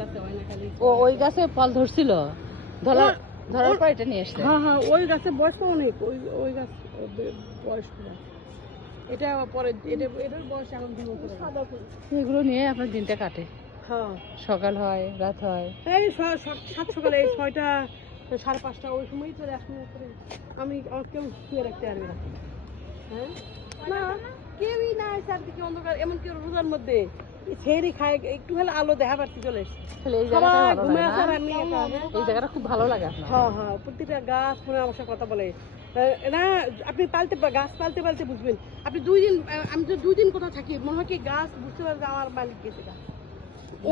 গাছে হয় না খালি। ও ওই গাছে ফল ধরছিল, ধরার পর এটা নিয়ে এসছে। হ্যাঁ হ্যাঁ, ওই গাছের বয়স অনেক, ওই গাছ বয়স কম। এটা পরে এটার বয়স এখন 2 বছর। সাদা ফুল এগুলো নিয়ে আপনার দিনটা কাটে। হ্যাঁ, সকাল হয়, রাত হয়। এই সাত সকালে, এই 6টা 5:30 ওই সময়ই চলে আসুন। আমি কেউ শুয়ে রাখতে পারবে না। হ্যাঁ না, কেউই নাই চারদিকে অন্ধকার, এমনকি রোজার মধ্যে ছেড়ে খায়, একটু হলে আলো দেখা পারতে চলে এসছে। তাহলে এই জায়গাটা ভালো ঘুমে লাগে আসে আর না? আমি একা। এই জায়গাটা খুব ভালো লাগে আপনার। হ্যাঁ হ্যাঁ, প্রতিটা গাছ মনে আমার সাথে কথা বলে না। আপনি গাছ পালতে পালতে বুঝবেন। আপনি 2 দিন, আমি তো 2 দিন কোথাও থাকি, মনে হয় কি গাছ বুঝতে পারবে যে আমার মালিক গেছে গা,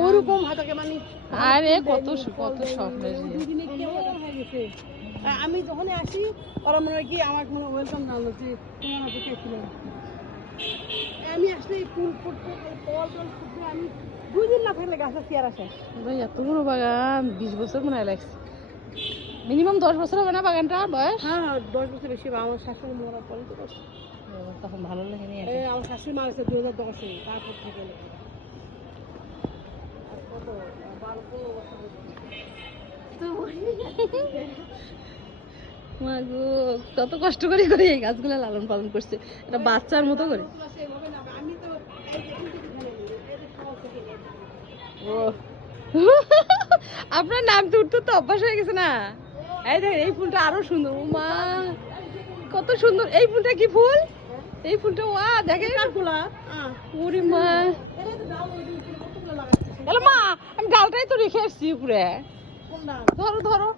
ওরকম হাতাকে মানে। আরে কত কত স্বপ্নের 2 দিনে কেমন হয়ে গেছে। আমি যখন আসি ওরা মনে হয় কি আমার মনে ওয়েলকাম জানাচ্ছে, তোমার হাতে কে ছিল। আমি আসলে ফুল ফুটতে ফল ফুটবে, আমি 2 দিন না থাকলে গাছের চেয়ারা শেষ। ভাই এত বড় বাগান, 20 বছর মনে হয় লাগছে। মিনিমাম 10 বছর হবে না বাগানটা বয়স? হ্যাঁ 10 বছর বেশি। আমার শাশুড়ি মরার পরে তো করছে। তখন ভালো লাগে নি। আমার শাশুড়ি মারা গেছে 2010-এ, তারপর থেকে কত 12-15 বছর মাগো, কত কষ্ট করে করে এই গাছগুলো লালন পালন করছে, এটা বাচ্চার মতো করে। আমি তো ও আপনার নাম তো উঠতে তো অভ্যাস হয়ে গেছে না। এই দেখেন এই ফুলটা আরো সুন্দর। ও মা, কত সুন্দর এই ফুলটা। কি ফুল এই ফুলটা? ওয়া দেখেন ওরে মা, এলো মা, আমি ডালটাই তো রেখে এসছি উপরে। ধরো ধরো।